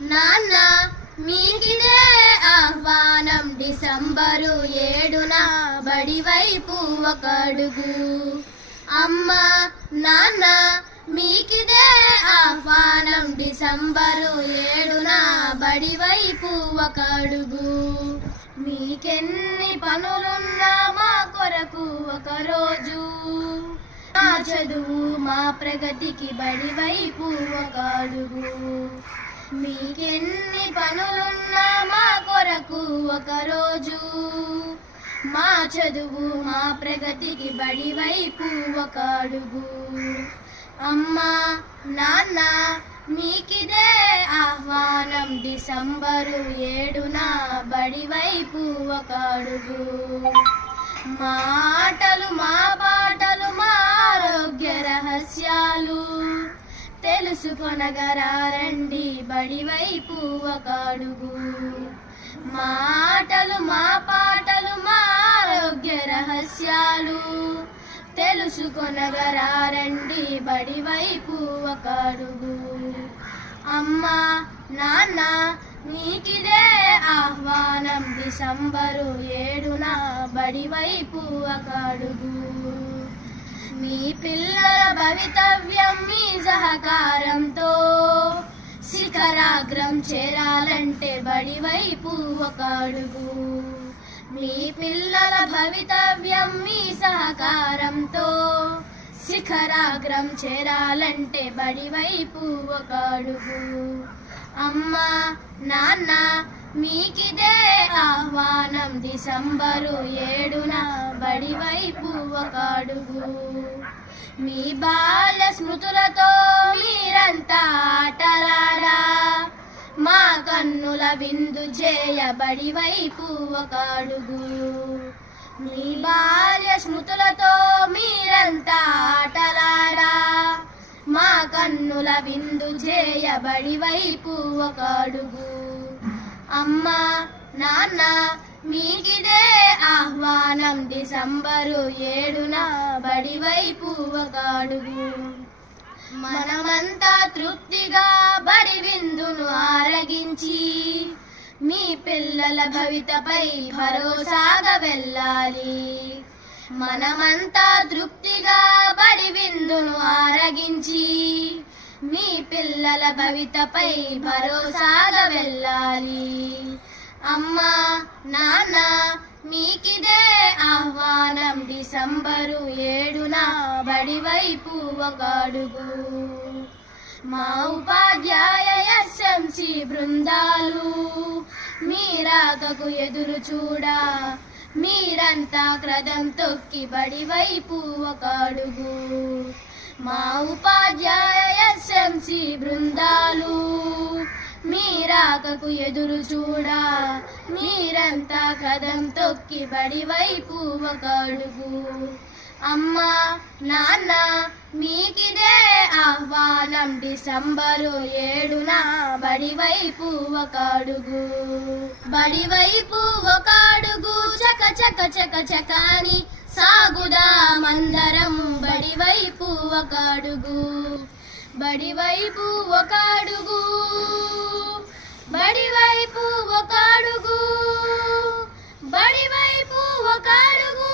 నాన్న మీకిదే ఆహ్వానం డిసెంబరు 7న బడివైపు ఒక అడుగు. అమ్మ నాన్న మీకిదే ఆహ్వానం డిసెంబరు 7న బడివైపు ఒక అడుగు. మీకెన్ని పనులున్నా మా కొరకు ఒకరోజు, మా చదువు మా ప్రగతికి బడివైపు ఒక అడుగు. మీకెన్ని పనులున్నా మా కొరకు ఒకరోజు, మా చదువు మా ప్రగతికి బడివైపు ఒక అడుగు. అమ్మా నాన్న మీకిదే ఆహ్వానం డిసెంబరు 7న బడివైపు ఒక అడుగు. మాటలు మా పాటలు మా ఆరోగ్య రహస్యాలు తెలుసుకొనగరారండి బడివైపు ఒక అడుగు. మాటలు మా పాటలు మా ఆరోగ్య రహస్యాలు తెలుసుకొనగరారండి బడివైపు ఒక అడుగు. అమ్మా నాన్న మీకిదే ఆహ్వానం డిసెంబరు 7న బడివైపు ఒక అడుగు. మీ పిల్లల భవితవ్యం మీ సహకారంతో శిఖరాగ్రం చేరాలంటే బడివైపు ఒక అడుగు. మీ పిల్లల భవితవ్యం మీ సహకారంతో శిఖరాగ్రం చేరాలంటే బడివైపు ఒక అడుగు. అమ్మా నాన్న మీకిదే ఆహ్వానం డిసెంబరు 7న బడివైపు ఒక అడుగు. మీ బాల్య స్మృతులతో మీరంతా ఆటలాడా మా కన్నుల విందు చేయ బడివైపు ఒక అడుగు. మీ బాల్య స్మృతులతో మీరంతా ఆటలాడా మా కన్నుల విందు చేయ బడివైపు ఒక అడుగు. అమ్మా నాన్న మీకిదే ఆహ్వానం డిసెంబరు 7న బడివైపు ఒక అడుగు. మనమంతా తృప్తిగా బడి విందును ఆరగించి మీ పిల్లల భవితపై భరోసాగా వెళ్ళాలి. మనమంతా తృప్తిగా బడి విందును ఆరగించి మీ పిల్లల భవితపై భరోసాగా వెళ్ళాలి. అమ్మా నాన్న మీకిదే ఆహ్వానం డిసెంబరు 7న బడివైపు ఒక అడుగు. మా ఉపాధ్యాయ ఎస్ఎంసి బృందాలు మీరాకకు ఎదురు చూడా మీరంతా క్రదం తొక్కి బడివైపు ఒక అడుగు. మా ఉపాధ్యాయ ఎస్ఎంసి బృందాలు మీరాకకు ఎదురు చూడా మీరంతా కదం తొక్కి బడివైపు ఒక అడుగు. అమ్మా నాన్న మీకిదే ఆహ్వానం డిసెంబరు 7న బడివైపు ఒక అడుగు. బడివైపు ఒక అడుగు చక చక చక చకాని సాగుదామందరం బడివైపు ఒక అడుగు. బడివైపు ఒక అడుగు, బడివైపు ఒక అడుగు, బడివైపు ఒక అడుగు.